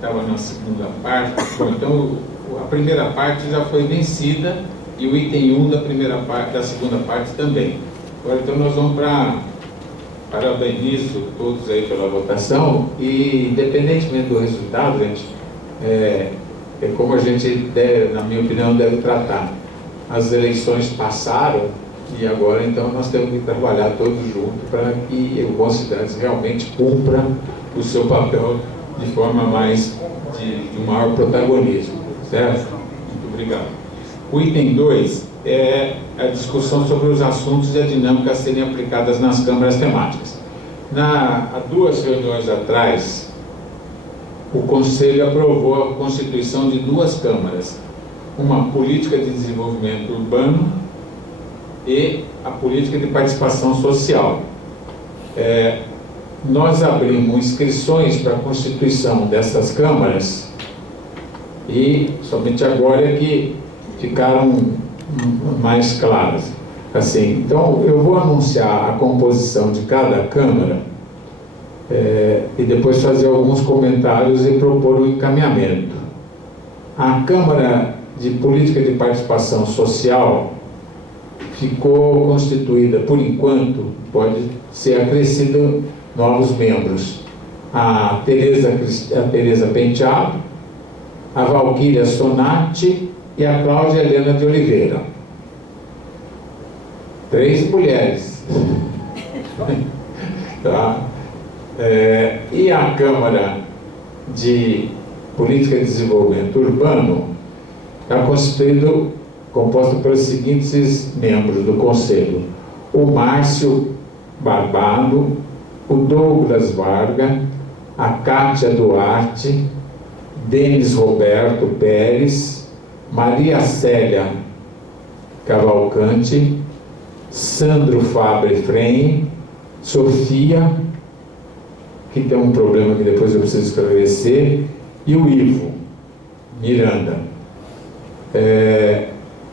estava na segunda parte. Bom, então a primeira parte já foi vencida e o item 1 da primeira parte, da segunda parte também. Agora então nós vamos para... Parabenizo todos aí pela votação e, independentemente do resultado, gente, é como a gente deve, na minha opinião, deve tratar. As eleições passaram e agora então nós temos que trabalhar todos juntos para que o Bom Cidades realmente cumpra o seu papel de forma mais de maior protagonismo, certo? Muito obrigado. O item 2 é a discussão sobre os assuntos e a dinâmica a serem aplicadas nas câmaras temáticas. Há 2 reuniões atrás, o Conselho aprovou a constituição de 2 câmaras, uma política de desenvolvimento urbano e a política de participação social. Nós abrimos inscrições para a constituição dessas câmaras e somente agora é que ficaram mais claras. Assim, então, eu vou anunciar a composição de cada câmara e depois fazer alguns comentários e propor um encaminhamento. A Câmara de Política de Participação Social ficou constituída, por enquanto, pode ser acrescido novos membros. A Tereza Penteado, a Valquíria Sonati e a Cláudia Helena de Oliveira. 3 mulheres. Tá? E a Câmara de Política de Desenvolvimento Urbano está composta pelos seguintes membros do Conselho: o Márcio Barbado, o Douglas Varga, a Cátia Duarte, Denis Roberto Pérez, Maria Célia Cavalcante, Sandro Fabre Freire, Sofia, que tem um problema que depois eu preciso esclarecer, e o Ivo Miranda.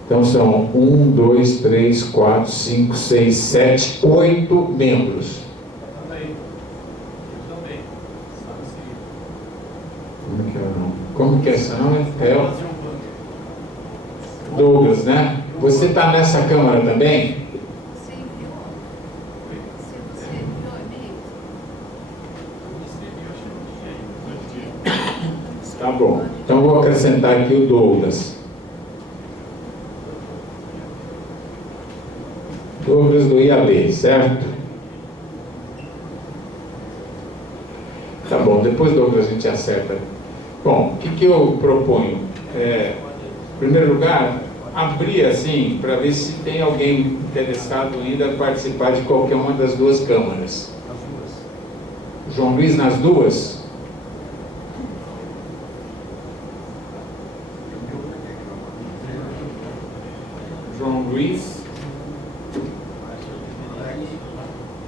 Então são 1, 2, 3, 4, 5, 6, 7, 8 membros. Como que é essa não? É Douglas, né? Você está nessa Câmara também? Tá bom. Então vou acrescentar aqui o Douglas. Douglas do IAB, certo? Tá bom, depois Douglas a gente acerta. Bom, o que eu proponho? Em primeiro lugar, abrir assim, para ver se tem alguém interessado ainda a participar de qualquer uma das 2 câmaras. João Luiz nas 2? João Luiz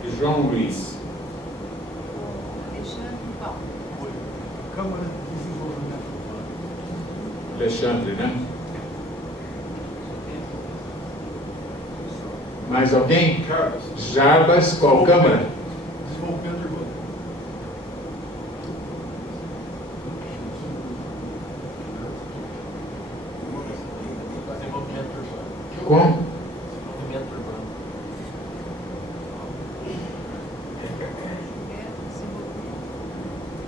e João Luiz. Câmara de Desenvolvimento. Alexandre, né? Mais alguém? Jarbas, qual Câmara? Desenvolvimento Urbano. Como? Desenvolvimento Urbano.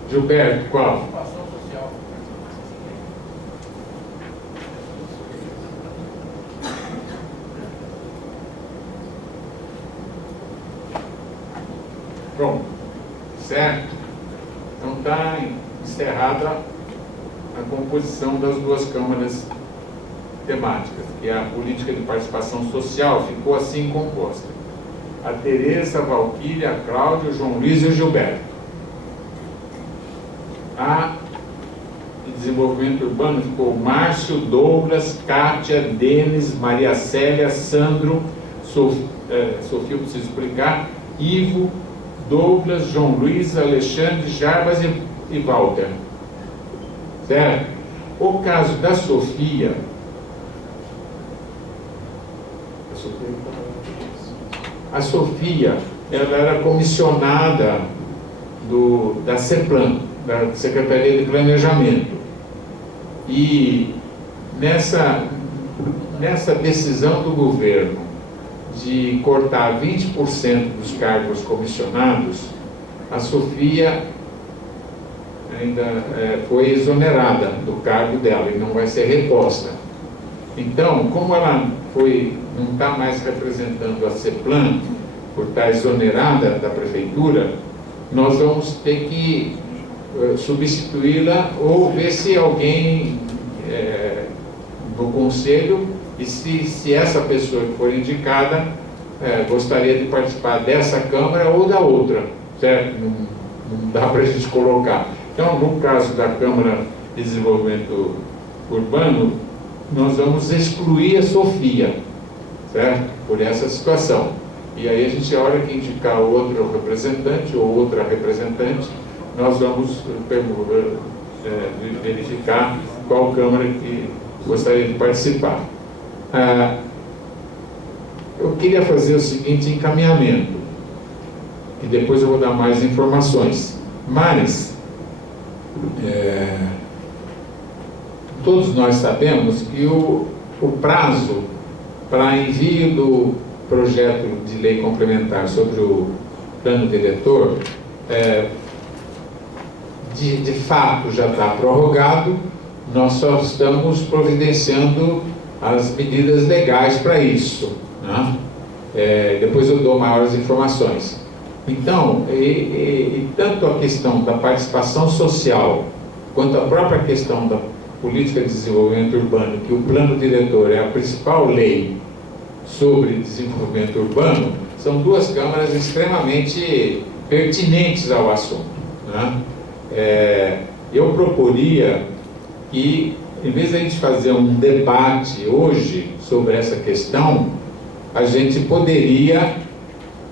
Gilberto, qual? Participação social. Pronto. Certo? Então está encerrada a composição das 2 câmaras temáticas, que é a política de participação social, ficou assim composta: a Tereza, a Valquíria, a Cláudia, o João Luiz e o Gilberto. A de desenvolvimento urbano ficou Márcio, Douglas, Cátia, Denis, Maria Célia, Sandro, Sofia, eu preciso explicar, Ivo, Douglas, João Luiz, Alexandre, Jarbas e Walter. Certo? O caso da Sofia, ela era comissionada da CEPLAN, da Secretaria de Planejamento. E nessa decisão do governo de cortar 20% dos cargos comissionados, a Sofia ainda foi exonerada do cargo dela e não vai ser reposta. Então, como ela não está mais representando a CEPLAN, por estar exonerada da prefeitura, nós vamos ter que substituí-la ou ver se alguém no conselho, e se essa pessoa que for indicada gostaria de participar dessa Câmara ou da outra, certo? Não dá para a gente colocar. Então, no caso da Câmara de Desenvolvimento Urbano, nós vamos excluir a Sofia, certo? Por essa situação. E aí a gente, a hora que indicar outro representante ou outra representante, nós vamos verificar qual Câmara que gostaria de participar. Eu queria fazer o seguinte encaminhamento, e depois eu vou dar mais informações. Mas, todos nós sabemos que o prazo para envio do projeto de lei complementar sobre o plano diretor, de fato já está prorrogado. Nós só estamos providenciando as medidas legais para isso, né? Depois eu dou maiores informações. Então, tanto a questão da participação social, quanto a própria questão da política de desenvolvimento urbano, que o plano diretor é a principal lei sobre desenvolvimento urbano, são duas câmaras extremamente pertinentes ao assunto, né? Eu proporia que, em vez de a gente fazer um debate hoje sobre essa questão, a gente poderia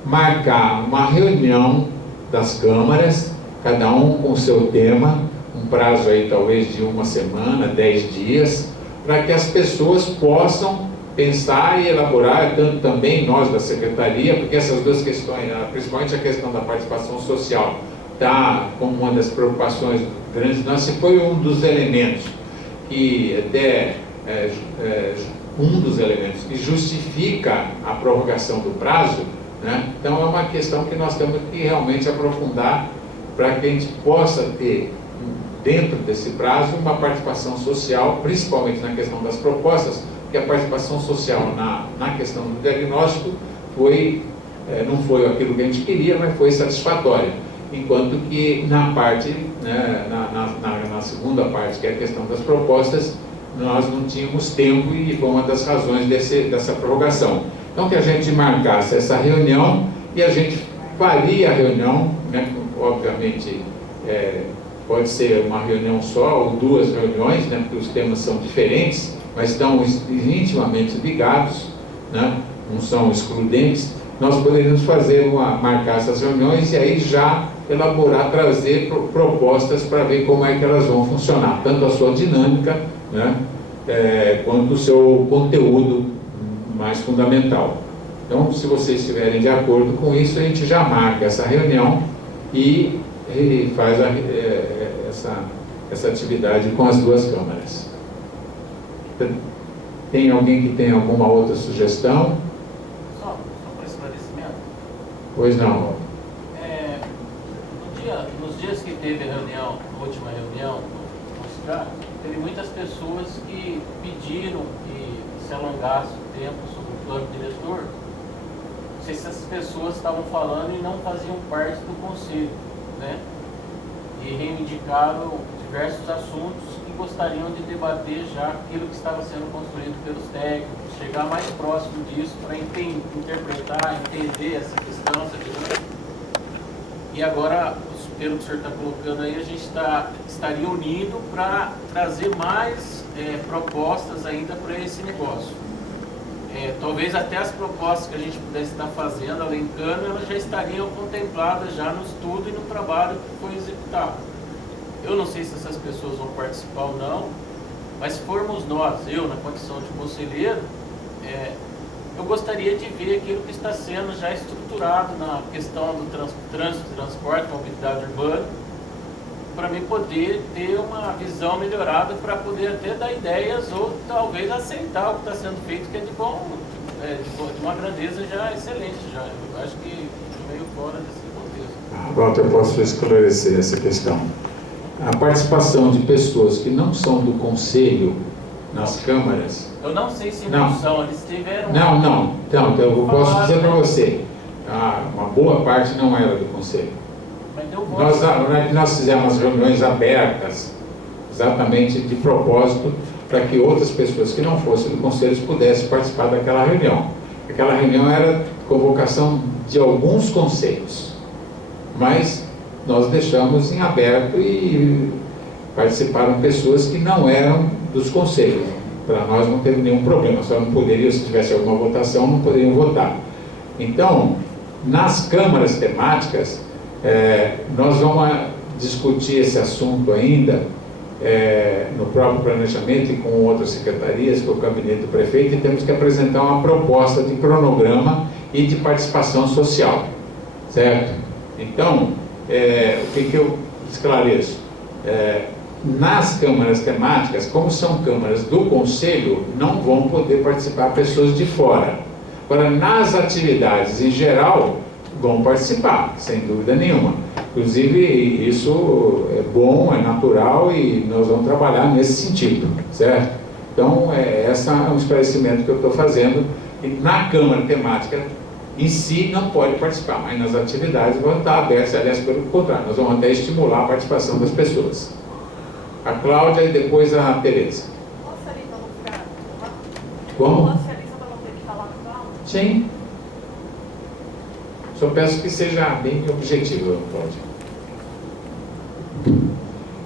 marcar uma reunião das câmaras, cada um com o seu tema, um prazo aí talvez de 1 semana, 10 dias, para que as pessoas possam pensar e elaborar, tanto também nós da Secretaria, porque essas duas questões, principalmente a questão da participação social, está como uma das preocupações grandes nossas, foi um dos elementos que até um dos elementos que justifica a prorrogação do prazo, né? Então é uma questão que nós temos que realmente aprofundar para que a gente possa ter dentro desse prazo uma participação social, principalmente na questão das propostas, porque a participação social na questão do diagnóstico não foi aquilo que a gente queria, mas foi satisfatória. Enquanto que na parte, né, na segunda parte, que é a questão das propostas, nós não tínhamos tempo e foi uma das razões dessa prorrogação. Então, que a gente marcasse essa reunião e a gente faria a reunião, né, obviamente, pode ser uma reunião só ou duas reuniões, né, porque os temas são diferentes, mas estão intimamente ligados, né, não são excludentes. Nós poderíamos marcar essas reuniões e aí já elaborar, trazer propostas para ver como é que elas vão funcionar, tanto a sua dinâmica, né, quanto o seu conteúdo mais fundamental. Então, se vocês estiverem de acordo com isso, a gente já marca essa reunião e faz essa atividade com as duas câmaras. Tem alguém que tem alguma outra sugestão? Só para esclarecimento. Pois não. Nos dias que teve a reunião, a última reunião no CICAR, teve muitas pessoas que pediram que se alongasse o tempo sobre o plano diretor. Não sei se essas pessoas estavam falando e não faziam parte do conselho, né? E reivindicaram diversos assuntos que gostariam de debater já aquilo que estava sendo construído pelos técnicos, chegar mais próximo disso para interpretar, entender essa questão, essa dinâmica. E agora, pelo que o senhor está colocando aí, a gente estaria unindo para trazer mais propostas ainda para esse negócio. Talvez até as propostas que a gente pudesse estar fazendo, alencando, elas já estariam contempladas já no estudo e no trabalho que foi executado. Eu não sei se essas pessoas vão participar ou não, mas se formos nós, eu na condição de conselheiro, eu gostaria de ver aquilo que está sendo já estruturado na questão do trânsito, transporte, mobilidade urbana, para mim poder ter uma visão melhorada para poder até dar ideias ou talvez aceitar o que está sendo feito, que é de bom, de uma grandeza já excelente já. Eu acho que meio fora desse contexto. Walter, eu posso esclarecer essa questão. A participação de pessoas que não são do conselho nas câmaras... Eu não sei se não são, eles tiveram... Não, então eu posso dizer para você, uma boa parte não era do conselho. Nós fizemos reuniões abertas, exatamente de propósito, para que outras pessoas que não fossem do conselho pudessem participar daquela reunião. Aquela reunião era convocação de alguns conselhos, mas nós deixamos em aberto e participaram pessoas que não eram dos conselhos. Para nós não teve nenhum problema, só não poderiam, se tivesse alguma votação, não poderiam votar. Então, nas câmaras temáticas, nós vamos discutir esse assunto ainda no próprio planejamento e com outras secretarias, com o gabinete do prefeito, e temos que apresentar uma proposta de cronograma e de participação social, certo? Então, o que eu esclareço? Nas câmaras temáticas, como são câmaras do conselho, não vão poder participar pessoas de fora. Agora, nas atividades em geral, vão participar, sem dúvida nenhuma. Inclusive, isso é bom, é natural e nós vamos trabalhar nesse sentido, certo? Então, esse é um esclarecimento que eu estou fazendo. E na Câmara temática em si não pode participar, mas nas atividades vão estar abertas, aliás, pelo contrário, nós vamos até estimular a participação das pessoas. A Cláudia e depois a Tereza. Posso ali para não ficar? Como? Posso ali só para não ter que falar com a Cláudia? Sim. Só peço que seja bem objetivo, Cláudia.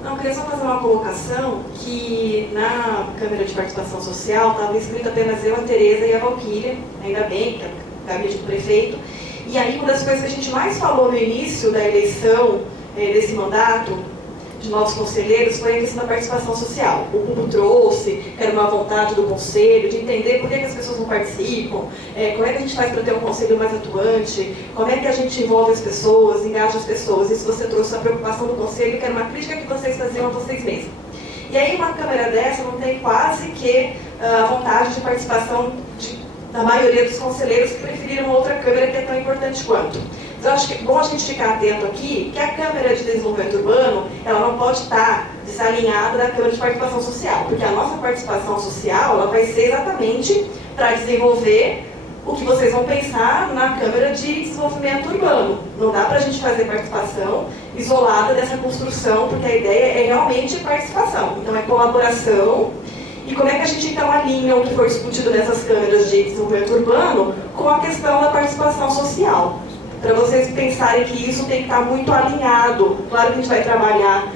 Não, eu queria só fazer uma colocação que na Câmara de Participação Social estava escrito apenas eu, a Tereza e a Valquíria, ainda bem, que é o gabinete do prefeito. E aí uma das coisas que a gente mais falou no início da eleição desse mandato de novos conselheiros foi a questão da participação social. O Cubo trouxe, que era uma vontade do conselho, de entender por que as pessoas não participam, como é que a gente faz para ter um conselho mais atuante, como é que a gente envolve as pessoas, engaja as pessoas. Isso você trouxe a preocupação do conselho, que era uma crítica que vocês faziam a vocês mesmos. E aí uma Câmara dessa não tem quase que a vontade de participação da maioria dos conselheiros que preferiram outra Câmara que é tão importante quanto. Então, eu acho que é bom a gente ficar atento aqui que a Câmara de Desenvolvimento Urbano, ela não pode estar desalinhada da Câmara de Participação Social, porque a nossa participação social, ela vai ser exatamente para desenvolver o que vocês vão pensar na Câmara de Desenvolvimento Urbano. Não dá para a gente fazer participação isolada dessa construção, porque a ideia é realmente participação. Então, é colaboração. E como é que a gente então alinha o que for discutido nessas câmaras de desenvolvimento urbano com a questão da participação social? Para vocês pensarem que isso tem que estar muito alinhado. Claro que a gente vai trabalhar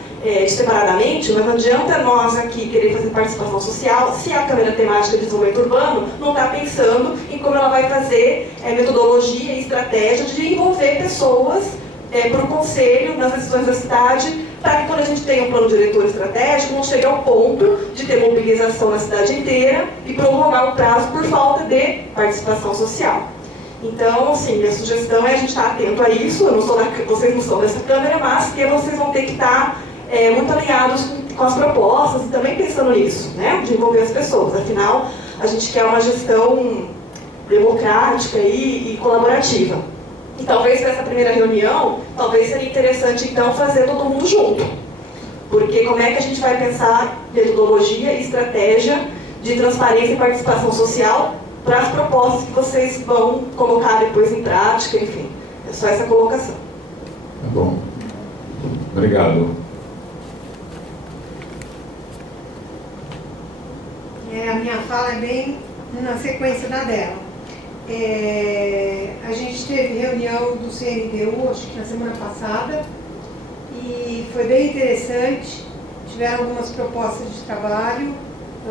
separadamente, mas não adianta nós aqui querer fazer participação social se a Câmara Temática de Desenvolvimento Urbano não está pensando em como ela vai fazer metodologia e estratégia de envolver pessoas para o conselho, nas decisões da cidade, para que quando a gente tenha um plano diretor estratégico, não chegue ao ponto de ter mobilização na cidade inteira e prorrogar o prazo por falta de participação social. Então, assim, minha sugestão é a gente estar atento a isso. Eu não sou vocês não são dessa Câmara, mas que vocês vão ter que estar muito alinhados com as propostas e também pensando nisso, né? De envolver as pessoas. Afinal, a gente quer uma gestão democrática e colaborativa. E talvez nessa primeira reunião, talvez seria interessante então fazer todo mundo junto. Porque como é que a gente vai pensar metodologia e estratégia de transparência e participação social para as propostas que vocês vão colocar depois em prática, enfim. É só essa colocação. Tá bom. Obrigado. A minha fala é bem na sequência da dela. A gente teve reunião do CNDU, acho que na semana passada, e foi bem interessante. Tiveram algumas propostas de trabalho.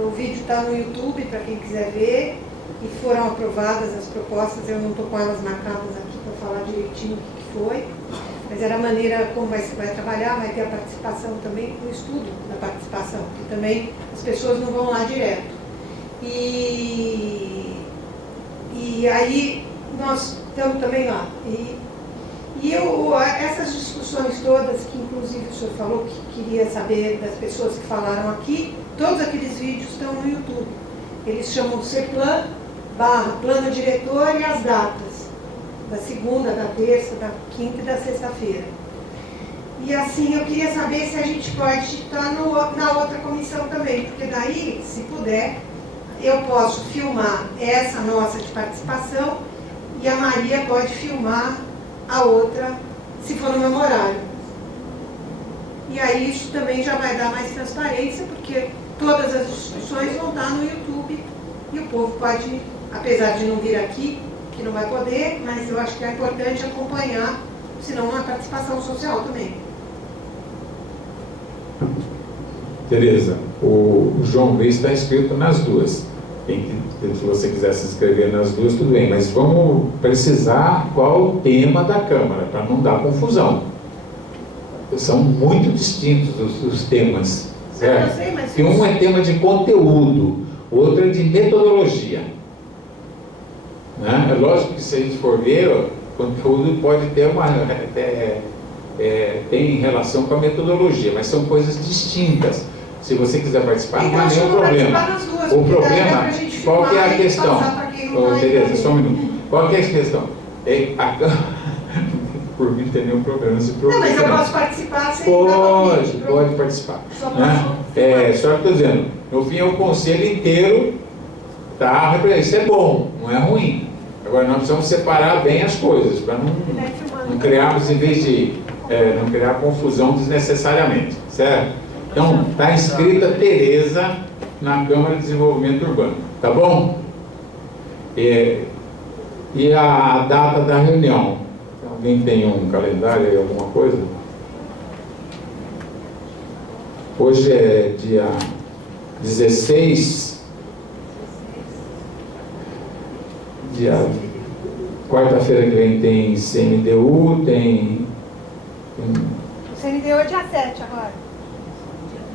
O vídeo está no YouTube para quem quiser ver. E foram aprovadas as propostas. Eu não estou com elas marcadas aqui para falar direitinho o que foi. Mas era a maneira como vai trabalhar, vai ter a participação também, o estudo da participação, que também as pessoas não vão lá direto. E aí nós estamos também lá. Essas discussões todas, que inclusive o senhor falou, queria saber das pessoas que falaram aqui, todos aqueles vídeos estão no YouTube. Eles chamam CEPLAN / Plano Diretor e as datas, da segunda, da terça, da quinta e da sexta-feira. E assim, eu queria saber se a gente pode estar na outra comissão também, porque daí, se puder, eu posso filmar essa nossa de participação e a Maria pode filmar a outra, se for no mesmo horário. E aí isso também já vai dar mais transparência, porque todas as discussões vão estar no YouTube e o povo pode, apesar de não vir aqui, que não vai poder, mas eu acho que é importante acompanhar, senão uma participação social também. Tereza, o João Luiz está inscrito nas duas. Se você quiser se inscrever nas duas, tudo bem, mas vamos precisar qual o tema da Câmara, para não dar confusão. São muito distintos os temas, certo? Eu sei, mas Porque um é tema de conteúdo, o outro é de metodologia. Né? É lógico que se a gente for ver, o conteúdo pode ter tem relação com a metodologia, mas são coisas distintas. Se você quiser participar, então, não há nenhum problema. O problema, qual que é a questão? Tereza, só um minuto. Qual que é a questão? Por mim não tem nenhum problema. Não, mas eu posso participar sem pode participar. Né? Só que estou dizendo, no fim é o conselho inteiro, tá? Isso é bom, não é ruim. Agora nós precisamos separar bem as coisas, para não criarmos, em vez de não criar confusão desnecessariamente, certo? Então, está inscrita Tereza na Câmara de Desenvolvimento Urbano, tá bom? E a data da reunião? Alguém tem um calendário aí, alguma coisa? Hoje é dia 16, quarta-feira que vem tem CNDU, tem... O CNDU é dia 7 agora.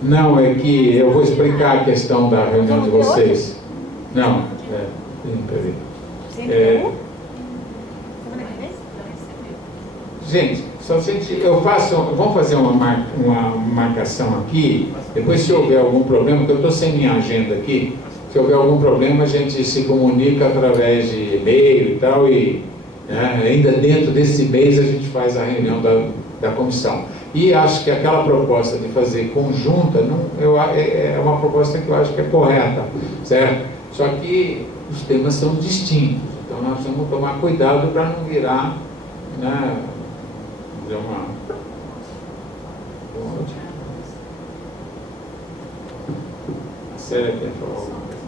Não, é que eu vou explicar a questão da reunião de vocês. Não, peraí. CNDU? Gente, vamos fazer uma marcação aqui, depois se houver algum problema, porque eu estou sem minha agenda aqui, se houver algum problema a gente se comunica através de e-mail e tal, e ainda dentro desse mês a gente faz a reunião da comissão. E acho que aquela proposta de fazer conjunta é uma proposta que eu acho que é correta, certo? Só que os temas são distintos, então nós precisamos tomar cuidado para não virar, A Célia quer falar alguma coisa?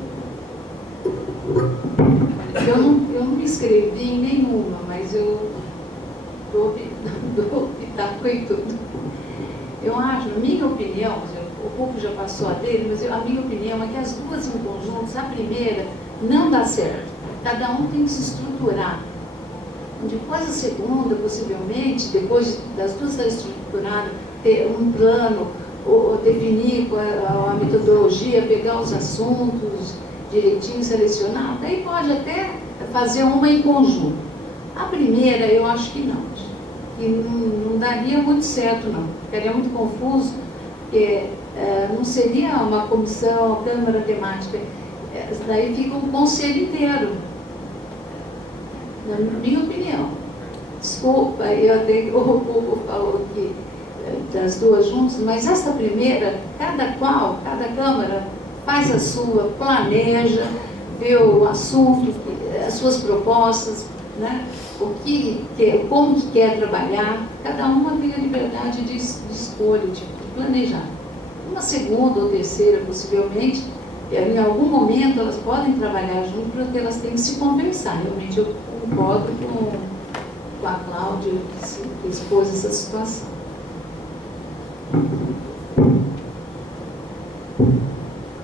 Eu não me inscrevi em nenhuma, mas eu dou pitaco em tudo. Eu acho, na minha opinião, o povo já passou a dele, mas a minha opinião é que as duas em conjunto, a primeira, não dá certo. Cada um tem que se estruturar. Depois a segunda, possivelmente, depois das duas estar estruturada, ter um plano, ou definir a metodologia, pegar os assuntos direitinho, selecionar, daí pode até fazer uma em conjunto. A primeira, eu acho que não. Que não daria muito certo, não. Ficaria muito confuso, porque não seria uma comissão, câmara temática. Daí fica um conselho inteiro. Na minha opinião. Desculpa, eu até o povo falou que das duas juntas, mas essa primeira, cada câmara faz a sua, planeja, vê o assunto, as suas propostas, né? Como que quer trabalhar, cada uma tem a liberdade de escolha, de planejar. Uma segunda ou terceira, possivelmente, em algum momento elas podem trabalhar junto, porque elas têm que se conversar. Realmente eu concordo com a Cláudia, que expôs essa situação.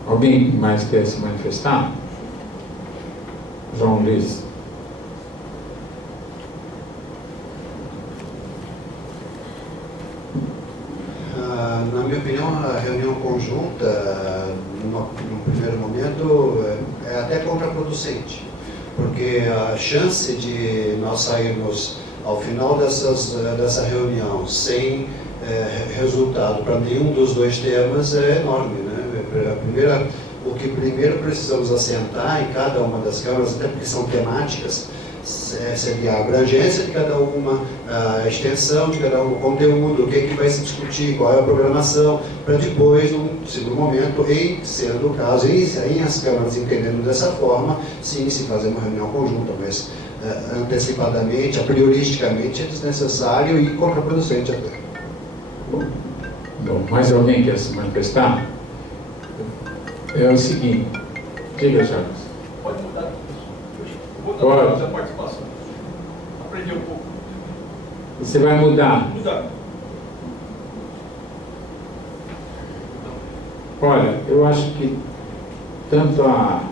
Alguém mais quer se manifestar? João Luiz. Na minha opinião, a reunião conjunta, no primeiro momento, é até contraproducente, porque a chance de nós sairmos ao final dessa reunião sem resultado para nenhum dos dois temas é enorme, né? O que primeiro precisamos assentar em cada uma das câmaras, até porque são temáticas, seria a abrangência de cada uma, a extensão de cada um, o conteúdo, o que é que vai se discutir, qual é a programação, para depois, num segundo momento, sendo o caso, em as câmaras entendendo dessa forma, sim, se fazer uma reunião conjunta, mas antecipadamente, a prioristicamente é desnecessário e contraproducente até. Bom, mais alguém quer se manifestar? É o seguinte, diga, Charles. Pode mudar. Pode. A participação. Aprendi um pouco. Você vai mudar? Mudar. Olha, eu acho que tanto a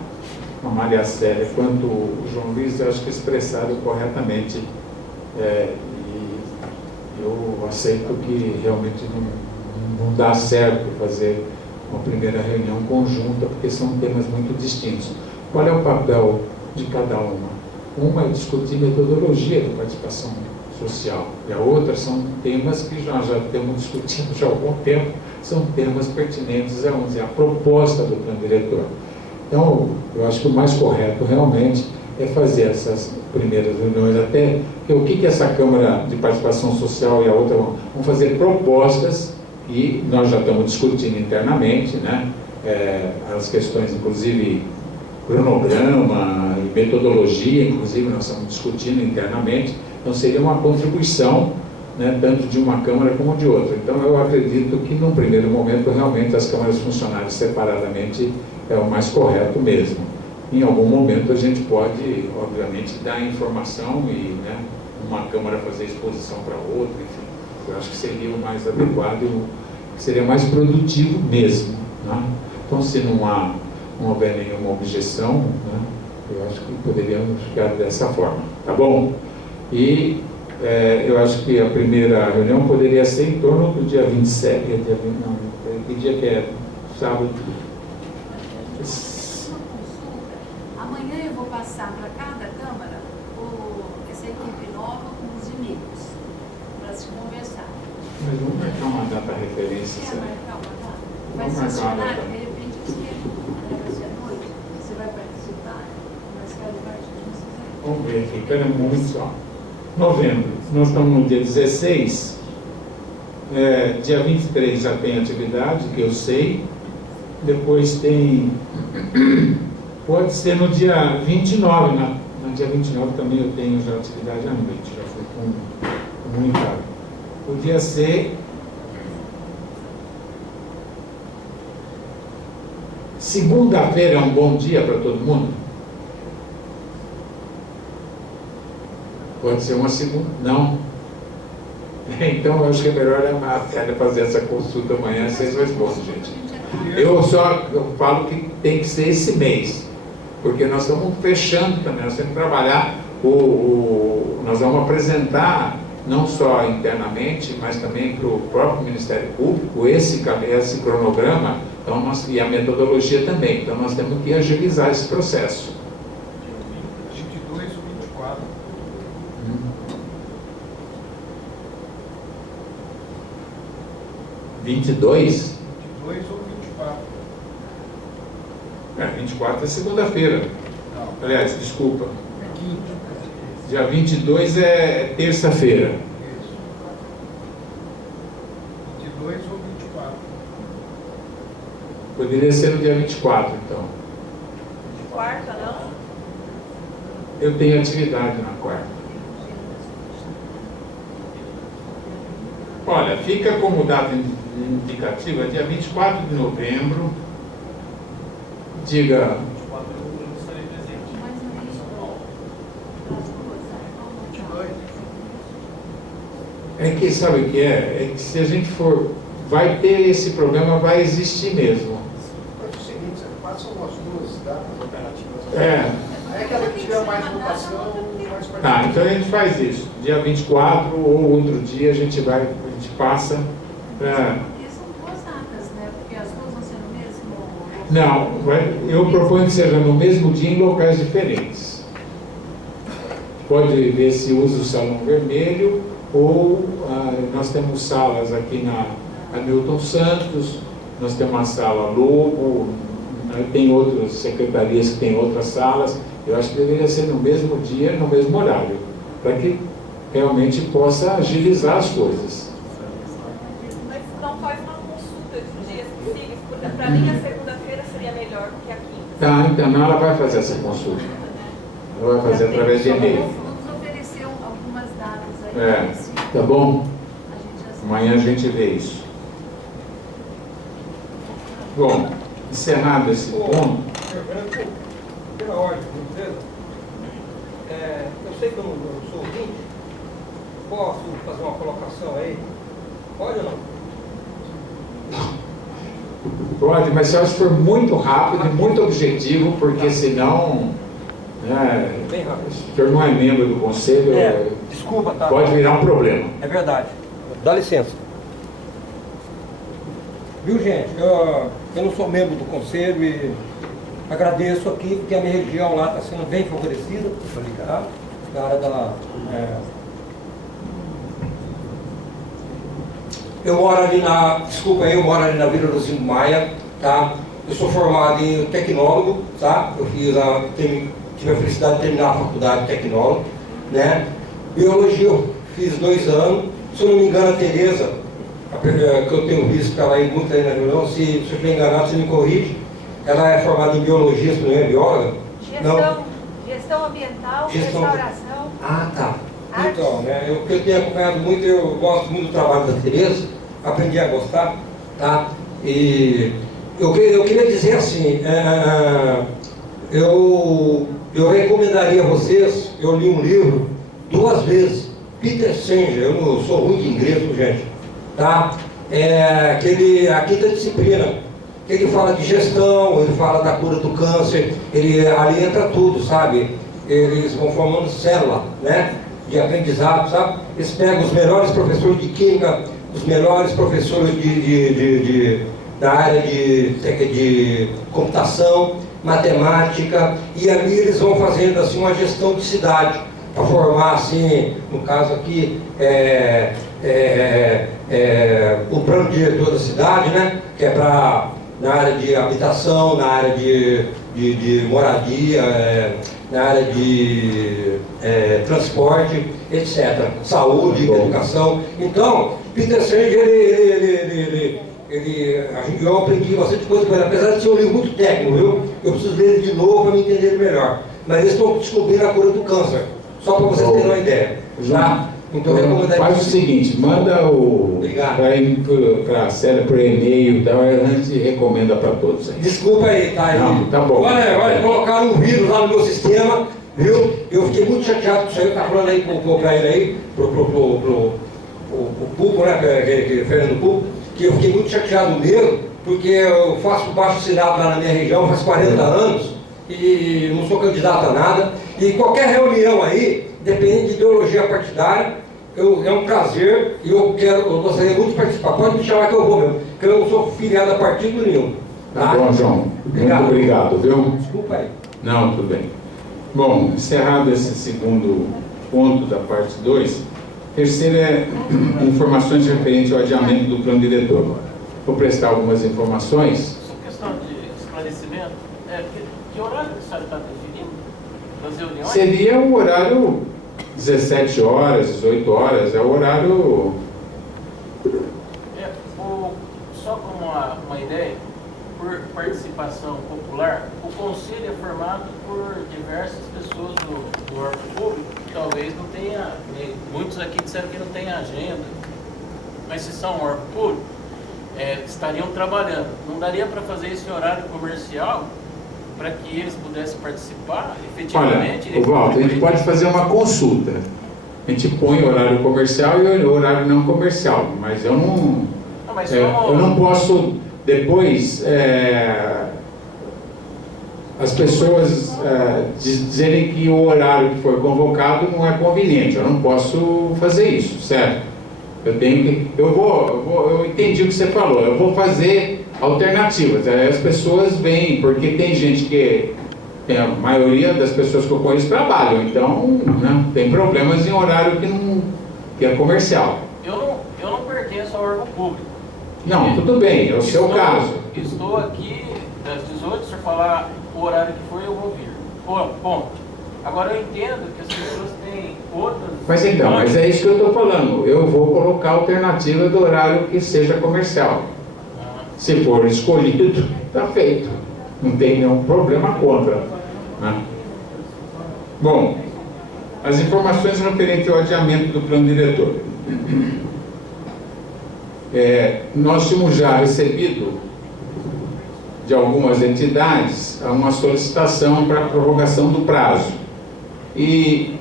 Maria Célia quanto o João Luiz, eu acho que expressaram corretamente. E eu aceito que realmente não dá certo fazer uma primeira reunião conjunta, porque são temas muito distintos. Qual é o papel de cada uma? Uma é discutir metodologia de participação social, e a outra são temas que nós já estamos discutindo já há algum tempo, são temas pertinentes a proposta do plano diretor. Então, eu acho que o mais correto realmente é fazer essas primeiras reuniões, até o que essa Câmara de Participação Social e a outra vão fazer propostas, e nós já estamos discutindo internamente, né, as questões, inclusive, cronograma e metodologia, inclusive, nós estamos discutindo internamente, então seria uma contribuição, né, tanto de uma Câmara como de outra. Então, eu acredito que, num primeiro momento, realmente as câmaras funcionárias separadamente é o mais correto mesmo. Em algum momento, a gente pode, obviamente, dar informação e, né, uma Câmara fazer exposição para outra, enfim. Eu acho que seria o mais adequado e seria mais produtivo mesmo, né? Então, se não houver nenhuma objeção, né, eu acho que poderíamos ficar dessa forma, tá bom? E eu acho que a primeira reunião poderia ser em torno do dia 27, que dia que é? Sábado? Amanhã eu vou passar para cada Câmara essa equipe nova com os inimigos, para se conversar. Mas vamos marcar uma data referência, Quer sabe? marcar uma data? Vai Vamos ser marcar uma cenário, data. de repente, vai ser à noite, você vai participar, mas quero parte de vocês. Vamos ver aqui, espera muito só. Novembro, nós estamos no dia 16, dia 23 já tem atividade, que eu sei, depois tem, pode ser no dia 29, no dia 29 também eu tenho já atividade à noite, já foi comunicado. Podia ser segunda-feira, é um bom dia para todo mundo? Pode ser uma segunda? Não. Então, eu acho que é melhor a Célia fazer essa consulta amanhã, vocês respondem, gente. Eu falo que tem que ser esse mês, porque nós estamos fechando também, nós temos que trabalhar, nós vamos apresentar, não só internamente, mas também para o próprio Ministério Público, esse cronograma, então e a metodologia também. Então, nós temos que agilizar esse processo. 22 ou 24. 22? 22 ou 24. 24 é segunda-feira. Não. Aliás, desculpa. É quinta. Dia 22 é terça-feira. Isso. 22 ou 24. Poderia ser no dia 24, então. Quarta, não? Eu tenho atividade na quarta. Olha, fica como data indicativa, dia 24 de novembro. Diga. É que sabe o que é? É que se a gente for, vai ter esse problema, vai existir mesmo. Mas é o seguinte, passam as duas datas operativas. É. Aí aquela que tiver mais votação, mais participação. Tá, então a gente faz isso. Dia 24 ou outro dia a gente passa para... Porque são duas datas, né? Porque as duas vão ser no mesmo... Não, eu proponho que seja no mesmo dia em locais diferentes. Pode ver se usa o salão vermelho ou nós temos salas aqui na Hamilton Santos, nós temos uma sala Lobo, tem outras secretarias que têm outras salas. Eu acho que deveria ser no mesmo dia, no mesmo horário, para que realmente possa agilizar as coisas. Mas não faz uma consulta de dias possíveis, porque para mim a segunda-feira seria melhor do que a quinta. Tá, então ela vai fazer essa consulta. Ela vai fazer através de e-mail. Nos ofereceu algumas datas aí. Tá bom? A gente já sabe. Amanhã a gente vê isso. Bom, encerrado esse ponto. Pela ordem, beleza? Eu sei que eu não sou ouvinte, posso fazer uma colocação aí? Pode ou não? Pode, mas só se for muito rápido e muito objetivo, porque senão, Bem rápido. se o senhor não é membro do conselho, Desculpa, tá? pode virar um problema. É verdade. Dá licença. Viu, gente? Eu não sou membro do conselho e agradeço aqui, porque a minha região lá está sendo bem favorecida, tá? Na área da... Eu moro ali na... Desculpa aí, eu moro ali na Vila Lucindo Maia, tá? Eu sou formado em tecnólogo, tá? Eu tive a felicidade de terminar a faculdade de tecnólogo, né? Biologia eu fiz 2 anos. Se eu não me engano, a Tereza, que eu tenho visto que ela é muito aí na reunião, se eu estiver enganado, você me corrige. Ela é formada em biologia, se não é bióloga? Gestão ambiental, Gestão... restauração. Ah, tá. Arte. Então, né, eu tenho acompanhado muito, eu gosto muito do trabalho da Tereza, aprendi a gostar, tá? E eu queria dizer assim, eu recomendaria a vocês, eu li um livro 2 vezes, Peter Singer, eu não sou ruim de inglês, gente, tá? A quinta disciplina, que ele fala de gestão, ele fala da cura do câncer, ali entra tudo, sabe? Eles vão formando célula, né? De aprendizado, sabe? Eles pegam os melhores professores de química, os melhores professores da área de computação, matemática, e ali eles vão fazendo assim uma gestão de cidade, para formar assim, no caso aqui, o plano diretor da cidade, né? Que é para na área de habitação, na área de moradia, na área de transporte, etc. Saúde, educação. Então, Peter Singer, eu aprendi bastante coisa com ele, apesar de ser um livro muito técnico, viu? Eu preciso ler ele de novo para me entender ele melhor. Mas eles estão descobrindo a cura do câncer, só para vocês terem uma ideia. Tá? Então, eu recomendaria. Faz o seguinte, manda para a Célia por e-mail, então a gente recomenda para todos. Aí. Desculpa aí, tá aí. Não, tá bom. Olha, colocaram um vírus lá no meu sistema, viu? Eu fiquei muito chateado com isso aí, eu estava falando aí para ele aí, pro Pupo, né, que é Fernando Pupo, que eu fiquei muito chateado mesmo, porque eu faço baixo assinado lá na minha região faz 40 anos e não sou candidato a nada. E qualquer reunião aí, independente de ideologia partidária, é um prazer e eu gostaria muito de participar. Pode me chamar que eu vou mesmo, porque eu não sou filiado a partido nenhum. Tá bom, João. Obrigado. Muito obrigado, viu? Desculpa aí. Não, tudo bem. Bom, encerrado esse segundo ponto da parte 2, terceiro é informações referentes ao adiamento do plano diretor. Vou prestar algumas informações. Questão de esclarecimento, que horário que o senhor está definindo das reuniões? Seria o horário 17 horas, 18 horas, é o horário... Só como uma ideia, por participação popular, o conselho é formado por diversas pessoas do órgão público, que talvez não tenha, muitos aqui disseram que não tem agenda, mas se são órgão público, estariam trabalhando. Não daria para fazer isso em horário comercial, para que eles pudessem participar efetivamente? Olha, Walter, a gente pode fazer uma consulta. A gente põe o horário comercial e o horário não comercial, mas eu não... eu não posso depois as pessoas dizerem que o horário que foi convocado não é conveniente. Eu não posso fazer isso, certo? Eu entendi o que você falou. Eu vou fazer alternativas. Aí as pessoas vêm, porque tem gente que a maioria das pessoas que eu conheço trabalham, então, né, tem problemas em horário que que é comercial. Eu não pertenço ao órgão público. Não, tudo bem, é o seu caso. Estou aqui das 18, se eu falar o horário que for, eu vou vir. Ponto. Agora eu entendo que as pessoas têm outras... Mas então, mas é isso que eu estou falando. Eu vou colocar a alternativa do horário que seja comercial. Se for escolhido, está feito. Não tem nenhum problema contra. Né? Bom, as informações referentes ao adiamento do plano diretor. Nós tínhamos já recebido de algumas entidades uma solicitação para a prorrogação do prazo. E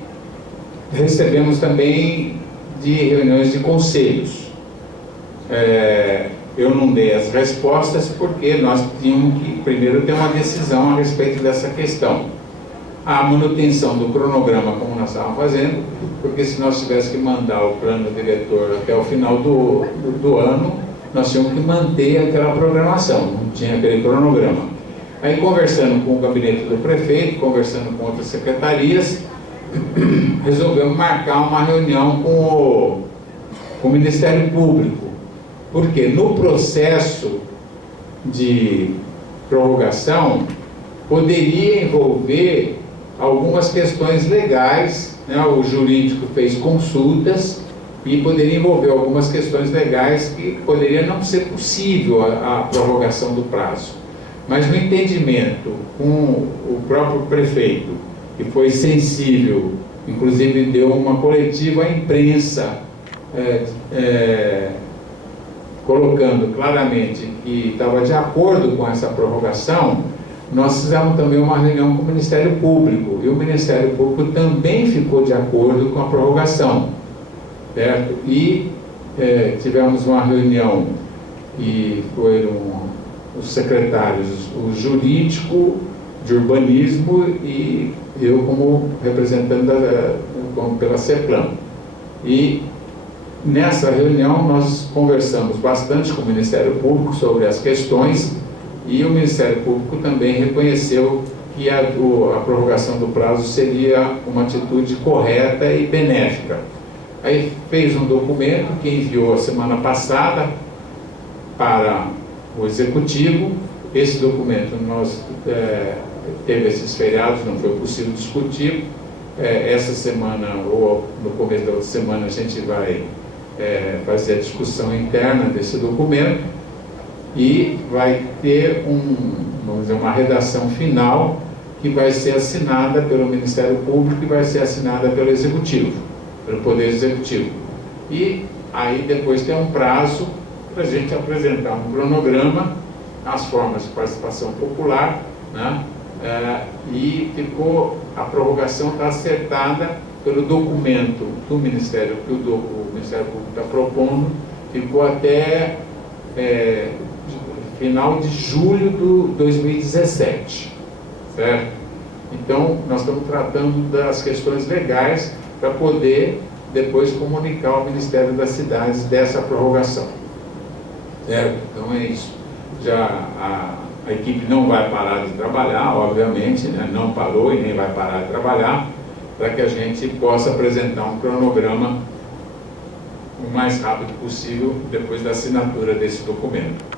recebemos também de reuniões de conselhos. Eu não dei as respostas porque nós tínhamos que primeiro ter uma decisão a respeito dessa questão. A manutenção do cronograma, como nós estávamos fazendo, porque se nós tivéssemos que mandar o plano diretor até o final do ano, nós tínhamos que manter aquela programação, não tinha aquele cronograma. Aí, conversando com o gabinete do prefeito, conversando com outras secretarias, resolvemos marcar uma reunião com o Ministério Público, porque no processo de prorrogação poderia envolver algumas questões legais, né? O jurídico fez consultas e poderia envolver algumas questões legais que poderia não ser possível a prorrogação do prazo. Mas no entendimento com o próprio prefeito, que foi sensível, inclusive deu uma coletiva à imprensa, colocando claramente que estava de acordo com essa prorrogação, nós fizemos também uma reunião com o Ministério Público, e o Ministério Público também ficou de acordo com a prorrogação, certo? E tivemos uma reunião, e foram os secretários, o jurídico, de urbanismo, e eu como representante pela CEPLAN. E nessa reunião nós conversamos bastante com o Ministério Público sobre as questões, e o Ministério Público também reconheceu que a prorrogação do prazo seria uma atitude correta e benéfica. Aí fez um documento que enviou a semana passada para o Executivo. Esse documento nós teve esses feriados, não foi possível discutir. Essa semana, ou no começo da outra semana, a gente vai fazer a discussão interna desse documento, e vai ter vamos dizer, uma redação final que vai ser assinada pelo Ministério Público e vai ser assinada pelo Executivo, pelo Poder Executivo. E aí depois tem um prazo para a gente apresentar um cronograma, as formas de participação popular, né? E a prorrogação está acertada pelo documento do Ministério, que o Ministério Público está propondo, ficou até final de julho de 2017, certo? Então, nós estamos tratando das questões legais para poder depois comunicar ao Ministério das Cidades dessa prorrogação, certo? Então é isso. Já a equipe não vai parar de trabalhar, obviamente, né? Não parou e nem vai parar de trabalhar, para que a gente possa apresentar um cronograma o mais rápido possível depois da assinatura desse documento.